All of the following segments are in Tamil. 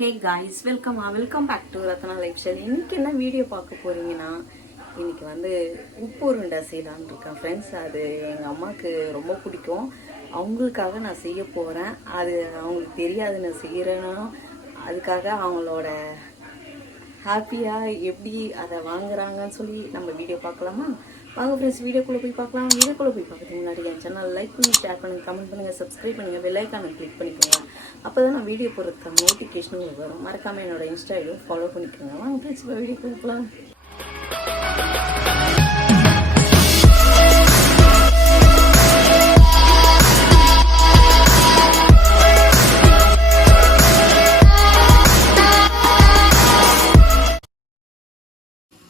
Hey guys, welcome back to Ratna lifestyle. இன்னைக்கு என்ன வீடியோ பார்க்க போறீங்கன்னா, இன்னைக்கு வந்து உப்பு உருண்டை செய்யலான்னு இருக்கேன் ஃப்ரெண்ட்ஸ். அது எங்கள் அம்மாவுக்கு ரொம்ப பிடிக்கும். அவங்களுக்காக நான் செய்ய போகிறேன். அது அவங்களுக்கு தெரியாது நான் செய்கிறேன்னா. அதுக்காக அவங்களோட ஹாப்பியாக எப்படி அதை வாங்குறாங்கன்னு சொல்லி நம்ம வீடியோ பார்க்கலாமா? வாங்க ஃப்ரெண்ட்ஸ், வீடியோக்குள்ளே போய் பார்க்கலாம். வீடியோக்குள்ளே போய் பார்க்கறதுக்கு முன்னாடி என் சேனல் லைக் பண்ணி, ஷேர் பண்ணுங்கள், கமெண்ட் பண்ணுங்கள், சப்ஸ்கிரைப் பண்ணுங்கள், பெல் ஐக்கானை கிளிக் பண்ணிக்கோங்க. அப்போ தான் நான் வீடியோ போடுறதுக்கான நோட்டிஃபிகேஷனும் வரும். மறக்காமல் என்னோட இன்ஸ்டா ஐடியும் ஃபாலோ பண்ணிக்கோங்க. வாங்க ஃப்ரெண்ட்ஸ், இப்போ வீடியோ போகலாம்.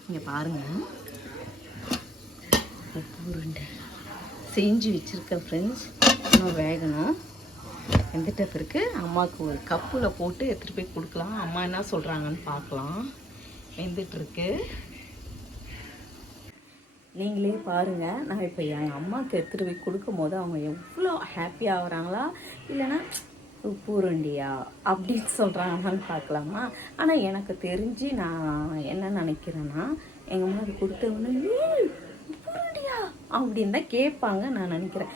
இங்கே பாருங்கள், உப்பு உருண்டை செஞ்சு வச்சுருக்கேன் ஃப்ரெண்ட்ஸ். இன்னும் வேகணும். வெந்துட்ட பிறகு அம்மாவுக்கு ஒரு கப்பில் போட்டு எடுத்துகிட்டு போய் கொடுக்கலாம். அம்மா என்ன சொல்கிறாங்கன்னு பார்க்கலாம். வெந்துட்டுருக்கு, நீங்களே பாருங்கள். நான் இப்போ எங்கள் அம்மாவுக்கு எடுத்துகிட்டு போய் கொடுக்கும் போது அவங்க எவ்வளோ ஹாப்பியாக ஆகுறாங்களா, இல்லைன்னா உப்பு உருண்டியா அப்படின்னு சொல்கிறாங்கன்னு பார்க்கலாமா? ஆனால் எனக்கு தெரிஞ்சு நான் என்ன நினைக்கிறேன்னா, எங்கள் அம்மா அது கொடுத்த உடனே உப்பு உருண்டியா அப்படின்னு தான் கேட்பாங்க நான் நினைக்கிறேன்.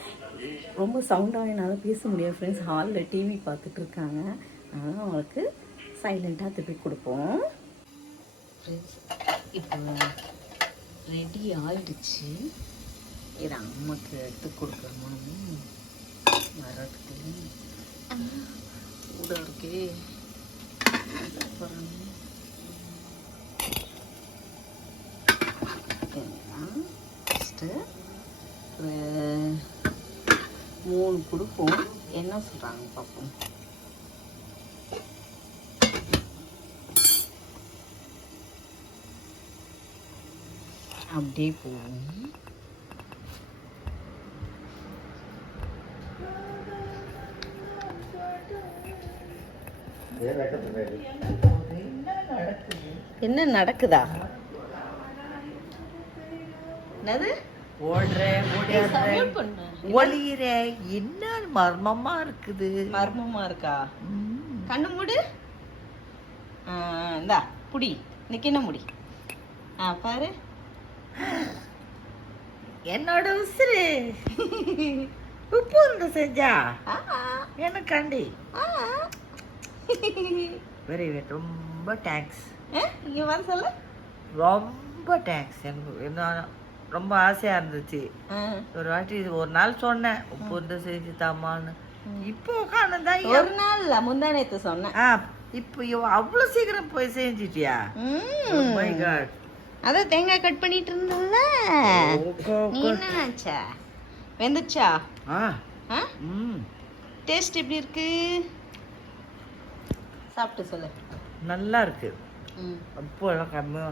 ரொம்ப சவுண்டாக என்னால் பேச முடியாது ஃப்ரெண்ட்ஸ். ஹாலில் டிவி பார்த்துட்ருக்காங்க. அதனால் அவங்களுக்கு சைலண்ட்டாக திருப்பி கொடுப்போம் ஃப்ரெண்ட்ஸ். இப்போ ரெடி ஆயிடுச்சு. இதை அம்மாவுக்கு எடுத்து கொடுக்கலாமான்னு வரதுக்கு கூட இருக்கே. ஃபஸ்ட்டு 3 கொடுப்போம். என்ன சொல்கிறாங்க பார்ப்போம். அப்படியே போவோம். என்ன நடக்குதா? என்னது ஒளியிற என்ன மர்மமா இருக்குது? மர்மமா இருக்கா? கண்ணு மூடு. இந்தா புடி. இன்னைக்கு என்ன முடி? பாரு, என்னோட உசுறு உப்பு உருண்டை செஞ்சா எனக்காண்டி வெரி ரொம்ப தேங்க்ஸ். இங்க வர சொல்ல. ரொம்ப தேங்க்ஸ். எனக்கு என்ன ரொம்ப ஆசையா இருந்துச்சு. ஒரு வாட்டி ஒரு நாள் சொன்னேன் உப்பு உருண்டை செஞ்சு தாமான்னு. இப்போ உட்காந்து ஒரு நாள் இல்ல, முந்தா நேத்து சொன்னேன். இப்போ அவ்வளவு சீக்கிரம் போய் செஞ்சிட்டியா? My God. அதான் தேங்காய் கட் பண்ணிட்டு இருந்தல. நீ என்ன நினைச்சா? வெந்துச்சா? டேஸ்ட் எப்படி இருக்கு? சாப்பிட்டு சொல்லு. நல்லா இருக்கு. உப்பு எல்லாம் கம்மியா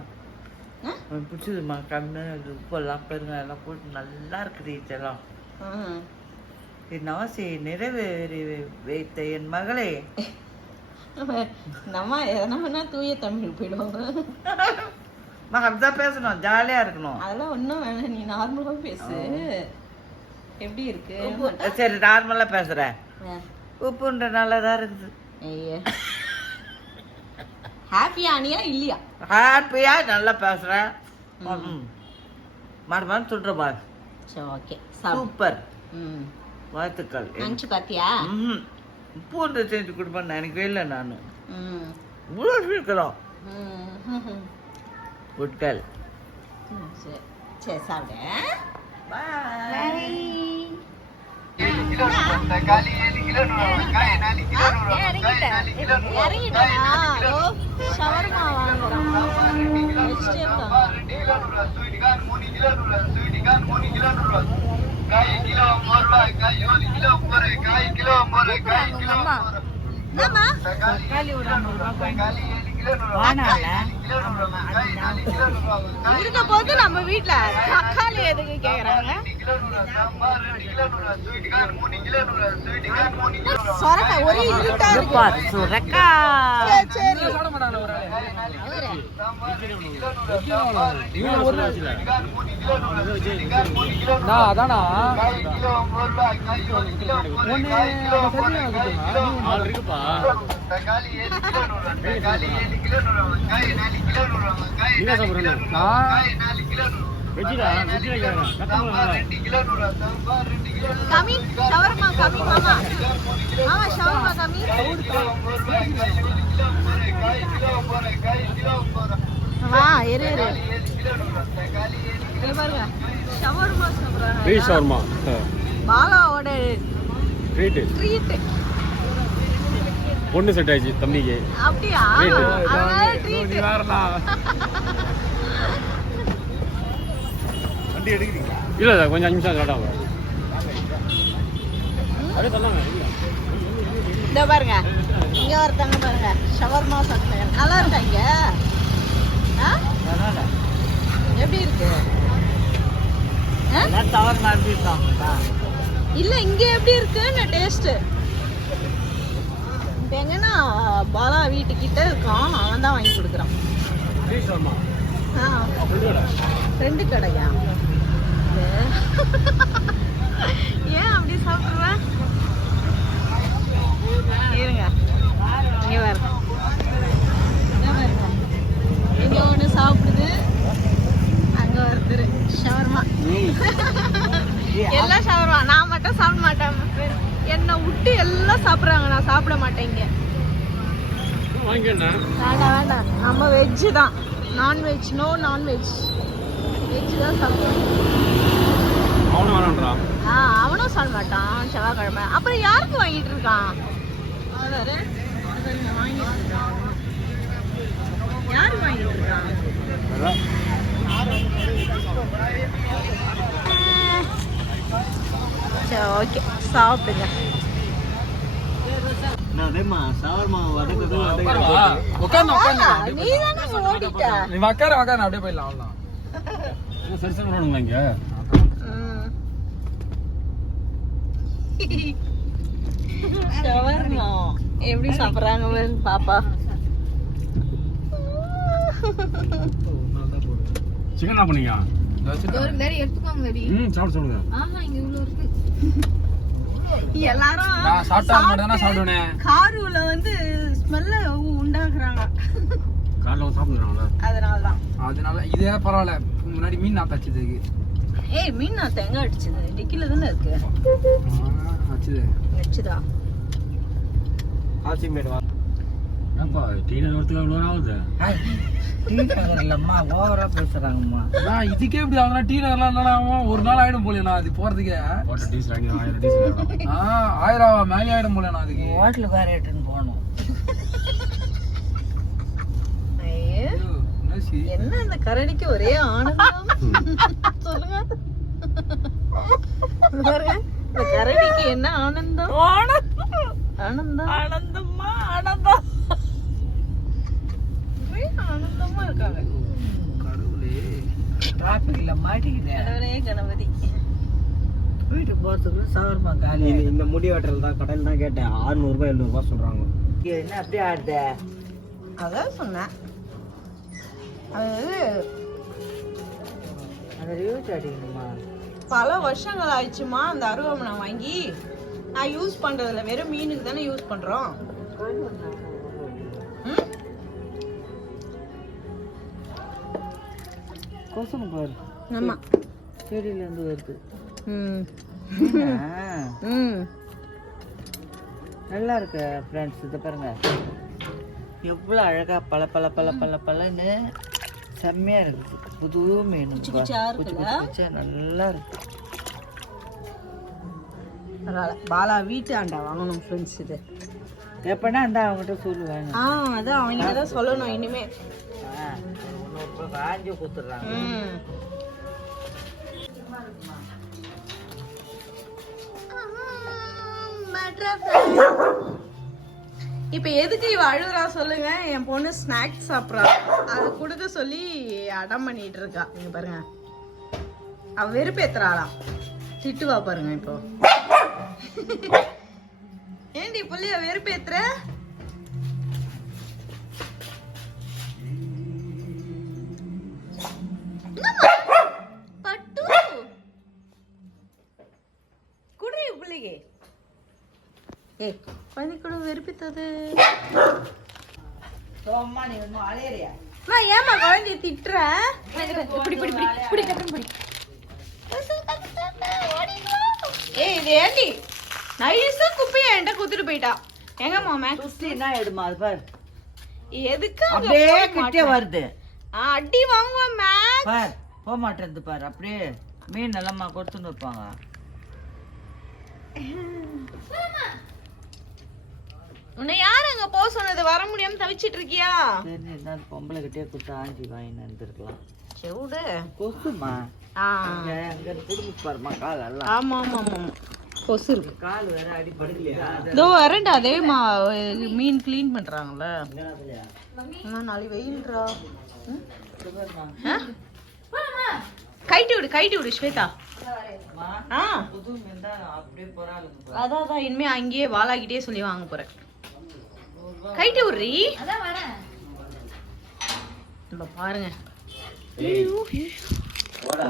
பிடிச்சதுமா. கம்மியாக உப்பு எல்லாம் பெருங்காயம் எல்லாம் போட்டு நல்லா இருக்குது. இதெல்லாம் என் ஆசை நிறைவேறி வைத்த என் மகளே. நம்ம எதனா தூய தமிழ் போயிடுவாங்க. அப்படிதான் பேசணும், ஜாலியா இருக்கணும். அதெல்லாம் ஒன்றும் வேணாம், நீ நார்மலா பேசு. எப்படி இருக்கு? சரி, நார்மலா பேசுறேன். உப்புன்ற நல்லதா இருக்குது. ஹாப்பியா நீயா இல்லையா? ஹாப்பியா நல்லா பேசுறேன். மறுபடியும் சொல்ற பாரு. சரி, ஓகே, சூப்பர். வாழ்த்துக்கள். நினச்சி பார்த்தியா? உப்பு செஞ்சு கொடுப்பேன்னு நினைக்கவே இல்லை நான். இவ்வளோ சீக்கிரம். Good girl. சரி, சாப்பிட்டேன். பாய். இருக்க போது நம்ம வீட்டுல தக்காளி எதுக்கு கேக்குறாங்க? சொரக்கா ஒரே இருட்டா இருக்கு. சுரக்கா. சரி, அதானா இருக்குப்பா. நீங்க சாப்பிடுறேன் கம்மி ஷவர்மா கம்மி மாமா மாமா ஷவர்மா கம்மி வா இரு இங்க பாருங்க ஷவர்மா சாப்பிடுறாங்க பீஃப் ஷவர்மா பாலாவோட ட்ரீட் பொண்ணு செட் ஆயிடுச்சு தம்பிக்கு அப்படியா அதனால ட்ரீட் இல்ல சார் கொஞ்சம் 5 நிமிஷம் லேட் ஆகும் அப்படியே சொல்லாங்க இந்த பாருங்க இங்க ஒருத்தங்க பாருங்க ஷவர்மா சாப்பிடுறாங்க நல்லா இருக்கா இங்க எப்படி இருக்கு இல்ல இங்க எப்படி இருக்குன்னு டேஸ்ட் இப்ப எங்கன்னா பாலா வீட்டுக்கிட்ட இருக்கான் அவன் தான் வாங்கி கொடுக்குறான் பீஃப் ஷவர்மா ரெண்டு கடையா ஏன் அப்படி சாப்பிடுவேன் இருங்க இங்க பாருங்க இங்க ஒண்ணு சாப்பிடுது அங்க ஒருத்தர் ஷவர்மா எல்லாம் ஷவர்மா நான் மட்டும் சாப்பிட மாட்டேன் என்னை விட்டு எல்லாம் சாப்பிடுறாங்க நான் சாப்பிட மாட்டேங்க வேண்டாம் நம்ம வெஜ்ஜு தான் நான்வெஜ் நோ நான்வெஜ் வெஜ் தான் சாப்பிடுவோம் அவனும் சொல்ல மாட்டான் செவ்வாய்க்கிழமை அப்புறம் யாருக்கு வாங்கிட்டு இருக்கான் யாரு வாங்கிட்டு இருக்கான் சரி ஓகே சாப்பிடுங்க அப்படியே போயிடலாம் இங்க எப்படி சாப்பிடுறாங்க பாப்பா சிக்கன் என்ன பண்ணீங்க சாப்பிடுங்க எல்லாரும் காருல வந்து ஸ்மெல்ல உண்டாக்குறாங்க கார்ல சாப்பிடுறாங்களா அதனால இதே பரவாயில்ல முன்னாடி மீன் நாத்தாச்சுதுக்கு ஏய் மீன் நாத்த எங்க அடிச்சது டிக்கில தானே இருக்கு அடிச்சுதா ஏப்பா டீ நகர் வரத்துக்கு எவ்வளோ ஆகுது இல்லம்மா ஓவரா பேசுறாங்கம்மா இதுக்கே இப்படி ஆகுதுன்னா டீ நகர்லாம் ஒரு நாள் ஆயிடும் போலண்ணா அது போறதுக்கே டீசல் 1000 மேலே ஆயிடும் போலண்ணா அதுக்கு ஹோட்டலுக்கு வேற ஏட்டுன்னு போகணும் என்ன இந்த கரடிக்கு ஒரே ஆனந்தம் சொல்லுங்க பாருங்க இந்த கரடிக்கு என்ன ஆனந்தம் ஆனந்தம் ஆனந்தமா ஆனந்தம் ஆனந்தமா இருக்காங்க கடவுளே டிராபிக்ல மாட்டிக்கிட்டேன் கடவுளே கணபதி வீட்டுக்கு போறதுக்கு ஷவர்மா காலி இந்த முடி வெட்டல் தான் கடையில் தான் கேட்டேன் 600 ரூபாய் 700 ரூபாய் சொல்றாங்க என்ன அப்படியே ஆடுத அதான் சொன்னேன் அது அந்த ரிவ்யூஸ் அடிக்கணுமா பல வருஷங்கள் ஆயிடுச்சுமா அந்த அருவாமனை வாங்கி நான் யூஸ் பண்றதுல வெறும் மீனுக்கு தானே யூஸ் பண்றோம் கொசம் பாரு ஆமா செடியில இருந்து வருது நல்லா இருக்கு ஃப்ரெண்ட்ஸ் இதை பாருங்க எவ்வளோ அழகா பல பல பல பல பலன்னு செம்மையா இருக்குது புது மீன் நல்லா இருக்கு பாலா வீட்டு ஆண்டா வாங்கணும் ஃப்ரெண்ட்ஸ் இது எப்பனா அந்த அவங்ககிட்ட சொல்லுவேன் அதான் அவங்க தான் சொல்லணும் இனிமே வாங்கி கொடுத்துட்றாங்க இப்ப எதுக்கு இவ அழுகுறா சொல்லுங்க என் பொண்ணு ஸ்நாக்ஸ் சாப்பிட்றா அதை கொடுக்க சொல்லி அடம் பண்ணிட்டு இருக்கா நீங்க பாருங்க அவ வெறுப்பேத்துறாளாம் திட்டுவா பாருங்க இப்போ ஏண்டி புள்ளிய வெறுப்பேத்துற பட்டு குடி புள்ளிகே ஏய் பண்ணி கூட வெறுப்பித்தது. அம்மா நீ ஒன்றும் அலையறியா? நான் ஏமா குழந்தைய திட்டுற? இப்படி இப்படி இப்படி இப்படி கட்டுன்னு படி. ஏய் இது ஏண்டி நைஸா குப்பையை என்கிட்ட குத்துட்டு போயிட்டா. எங்கம்மா மேக்ஸ் சுத்தினா எடுமா அது பாரு. எதுக்கு அப்படியே கிட்டே வருது. அடி வாங்குவோம் மேக்ஸ். பார் போக மாட்டேங்குது பாரு. அப்படியே மீன் நல்லம்மா கொடுத்துன்னு வைப்பாங்க. உன்னை யார் அங்க போக சொன்னது? வர முடியாம தவிச்சிட்டு இருக்கியா? சரி இருந்தாலும் பொம்பளை கிட்டே கொடுத்து ஆஞ்சி வாங்கின்னு வந்துருக்கலாம். செவுடு கொசுமா அங்க குடும்பத்து பாருமா கால் எல்லாம். ஆமா ஆமா ஆமா கொசு இருக்கு. கால் வேற அடிபடுக்கலையா? இதோ வரேன்டா. அதே மீன் கிளீன் பண்றாங்கல்ல. நாளைக்கு வெயில்ரா. கைட்டு விடு ஸ்வேதா. புது மீன் தான் அப்படியே போறாளுங்க. அதான் இனிமே அங்கேயே வாளாகிட்டே சொல்லி வாங்க போறேன். கைட்டு விடுறி. நம்ம பாருங்க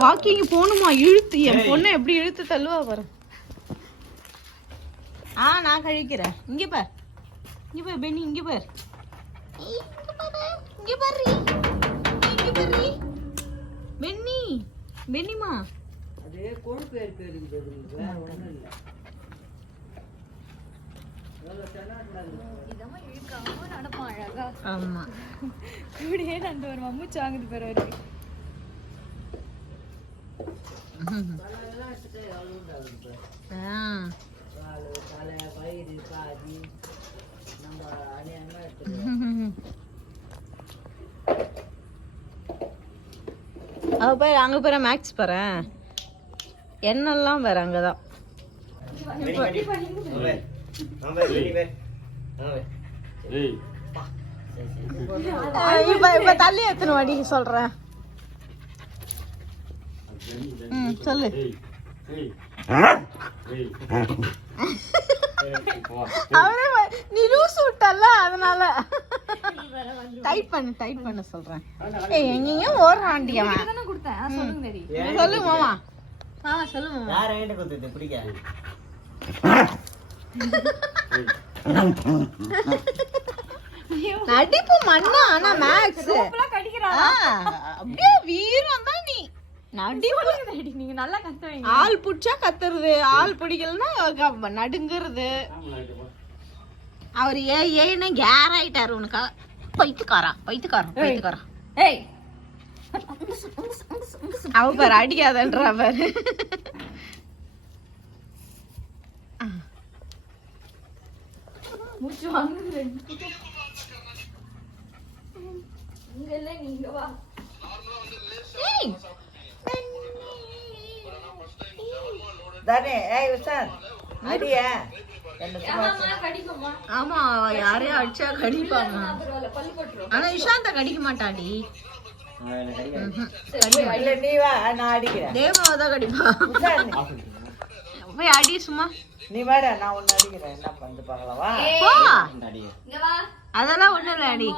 வாக்கிங் போகணுமா? இழுத்து என் பொண்ணை எப்படி இழுத்து தள்ளுவா பாரு. நான் கழிக்கிறேன். இங்க பார் பெண்ணி. இங்க பாரு பெண்ணி. பெண்ணிமா அதே கொழுப்பு இருக்குது. ஒண்ணும் இல்லை. ஆமா கூடயே நண்டு ஒரு மம்முச்சு வாங்குது பேர் அவரு. அவ பாரு அங்க பாரு மேக்ஸ் பாரு. என்னெல்லாம் பாரு அங்கதான். இப்ப தள்ளி எத்தனை வாடி சொல்றேன். சொல்லு. அவரே நீ லூஸ் விட்டல அதனால டைட் பண்ண சொல்றேன். ஏய் எங்கேயும் ஓடுறான்டி அவன். தானே கொடுத்தேன். சொல்லுங்க டாடி. சொல்லு மாமா. சொல்லு மாமா. யார் என்கிட்ட கொடுத்தது பிடிக்க? நடிப்பு மண்ணா. ஆனா மேக்ஸ் கடிக்கிறாளா? அப்படியே வீரம் தான் நீ. நடிப்பு டாடி நீங்க நல்லா கத்துவீங்க. ஆள் புடிச்சா கத்துறது, ஆள் பிடிக்கலன்னா நடுங்குறது. அவர் ஏன்னு கேர் ஆயிட்டாரு உனக்கா. பைத்துக்காரன். ஏய் அவ பாரு அடிக்காதன்றா பாரு. மூச்சு வாங்குது. இங்க இல்ல நீங்க வா. தானே ஏய் உஷார் அடியா. கடிக்குமா? ஆமா யாரையும் அடிச்சா கடிப்பாங்க. ஆனா இஷாந்த கடிக்க மாட்டாடி. இல்ல நீ வா நான் அடிக்கிறேன். தேவாவை தான் கடிப்பா. உஷார் போய் அடி சும்மா. நீ வாடா நான் ஒன்னு அடிக்கிறேன். என்ன பண்ணு பார்க்கலாம் வா. போ. இங்க வா. அதெல்லாம் ஒண்ணும் இல்ல அடி.